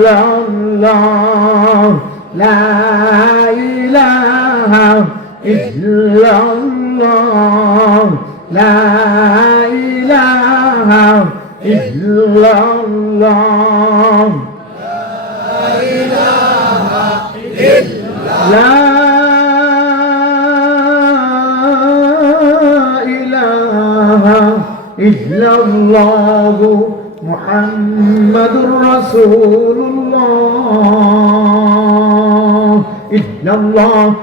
illallah la ilaha illallah la ilaha illallah la ilaha illallah إلا الله محمد رسول الله. إلا الله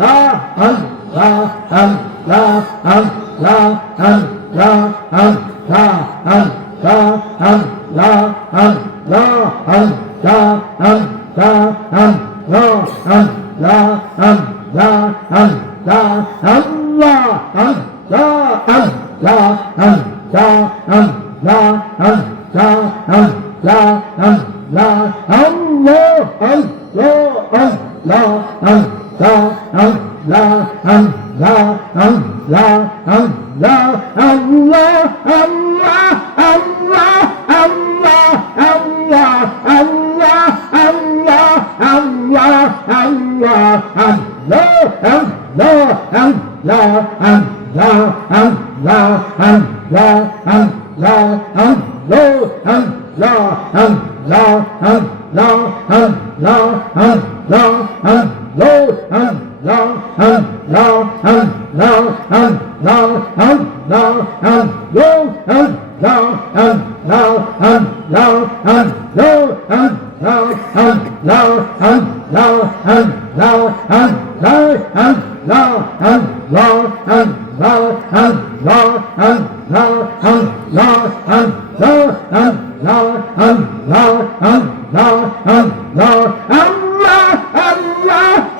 لا لا لا لا la la la la la la Allah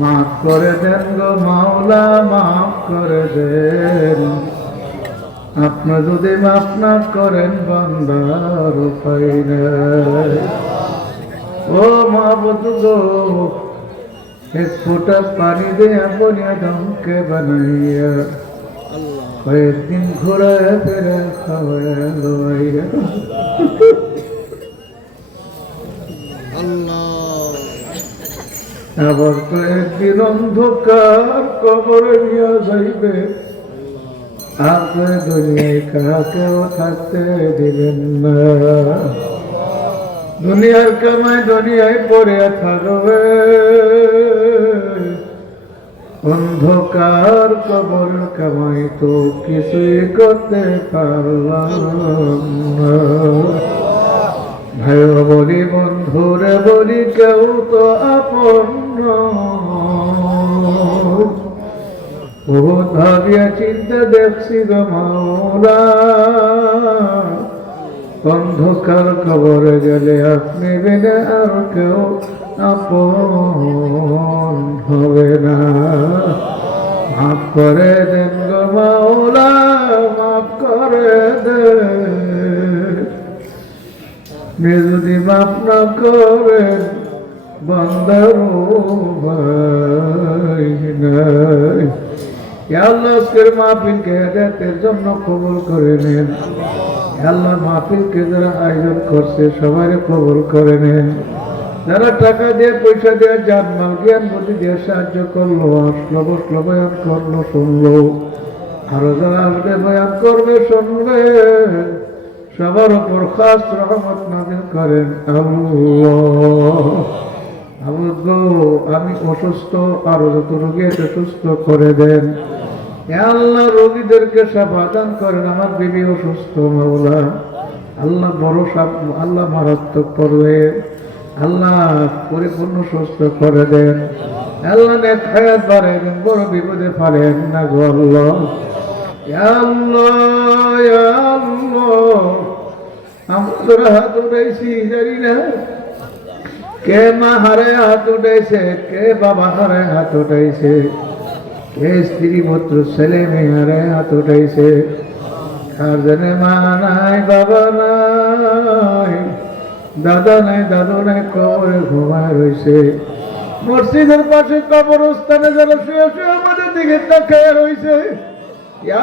মাফ করে দেন গো মাওলা, মাফ করে দেন। দেন আপনি যদি মাফ না করেন, বান্দার উপায় ও মা গো এক ফোঁটা পানি দে আপনি আদমকে বানাইয়া, কয়েকদিন ঘোরায় ফেরে খাওয়াইয়া আবার তো একদিন অন্ধকার কবরে নিয়ে যাইবে। আর তো দুনিয়ায় কাকেও থাকতে দিবেন না। দুনিয়ার কামাই দুনিয়ায় পড়ে থাকবে। অন্ধকার কবর কামাই তো কিছুই করতে পারলাম ভাই বলি বন্ধুরে বলি, কেউ তো আপন ও ভাবিয়া চিন্তা অন্ধকার কবরে গেলে আপনি বিনে আর কেউ আপন হবে না মাফ করে দেন গো মাওলা মাফ করে আপনি যদি মাফ না করেন বান্দার আজকের মাহফিলকে হেদায়তের জন্য কবুল করে নেন। আল্লাহ মাহফিলকে যারা আয়োজন করছে সবাই কবুল করে নেন। যারা টাকা দিয়ে, পয়সা দিয়ে, জানমাল জ্ঞান বুদ্ধি দিয়ে সাহায্য করল, আসলো, বসল, বয়ান করল, শুনলো। আরও যারা আসবে, বয়ান করবে, শুনবে। সবার উপর খাস রহমত নাজিল করেন আল্লাহ। আমি অসুস্থ, আরও যত রোগী সুস্থ করে দেন। আল্লাহ, রোগীদেরকে সাবাদান করেন, আমার বিবি অসুস্থ, মাওলা। আল্লাহ বড় সাপ আল্লাহ মারাত্মক পড়বে আল্লাহ পরিপূর্ণ সুস্থ করে দেন। আল্লাহ নেক বাড়াই দেন, বড় বিপদে পারেন না গো আল্লাহ। আল্লাহ আল্লাহ, আমরা হাত উঠাইছি, জানি না কে মা হারে হাত উঠাইছে? কে বাবা হারে হাত উঠাইছে? কে স্ত্রী পুত্র ছেলে মেয়ে হারে হাত উঠাইছে? আর জানে মা নাই, বাবা নাই? দাদা নাই, দাদু নাই, কবরে ঘুমায় রয়েছে মসজিদের পাশে কবরস্থানে যারা শুয়ে শুয়ে আমাদের দিকে তাকায় রয়েছে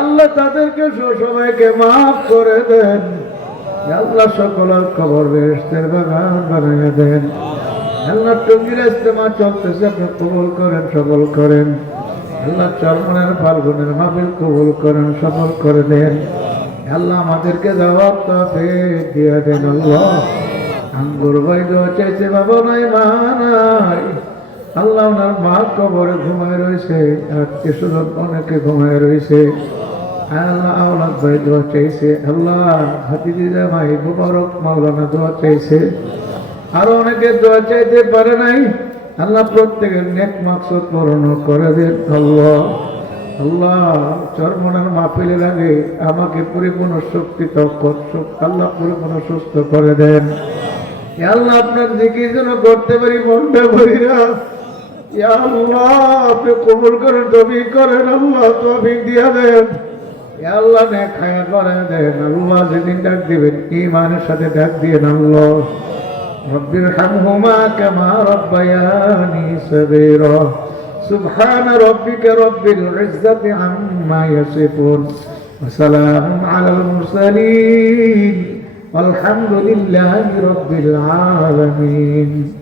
আল্লাহ তাদেরকে সবাইকে মাফ করে দেন। আল্লাহ সকল কবর বেহেস্তের বাগান বানাইয়া দেন। আল্লাহ টঙ্গির ইস্তেমা চলতেছে, আপনি কবুল করেন সফল করেন। আল্লাহ চরমনের ফাল্গুনের মাহফিল কবুল করেন সফল করে দেন। আল্লাহ আমাদেরকে জবাব তফিক দিয়ে দেন, আল্লাহ। আঙ্গুর ভাই দোয়া চাইছে বাবা নাই, মা নাই। আল্লাহ ওনার মা কবরে ঘুমায় রয়েছে, আত্মীয় স্বজন অনেকে ঘুমায় রয়েছে। আল্লাহ আওলাদ ভাই দোয়া চাইছে আল্লাহ হাতিজি জামাই মুবারক মাওলানা দোয়া চাইছে আরও অনেকে দোয়া চাইতে পারে নাই। আল্লাহ প্রত্যেকের নেক মাকসদ পূরণ করে দেন। আল্লাহ আল্লাহ, চরমনার মাহফিলের আগে আমাকে পরিপূর্ণ শক্তি তকত আল্লাহ পরিপূর্ণ সুস্থ করে দেন। আল্লাহ আপনার দিকে যেন করতে পারি, মনটা করি না। আল্লাহ, আপনি কবুল করেন তবে করেন, আল্লাহ তবে দিয়া দেন। আল্লাহ নে খায়া করে দেন। আল্লাহ যেদিন ডাক দিবেন ইমানের সাথে ডাক দিয়ে আল্লাহ। رب ارحمهما كما ربياني صغيرا. سبحان ربك رب العزة عما يصفون. وسلام على المرسلين. والحمد لله رب العالمين.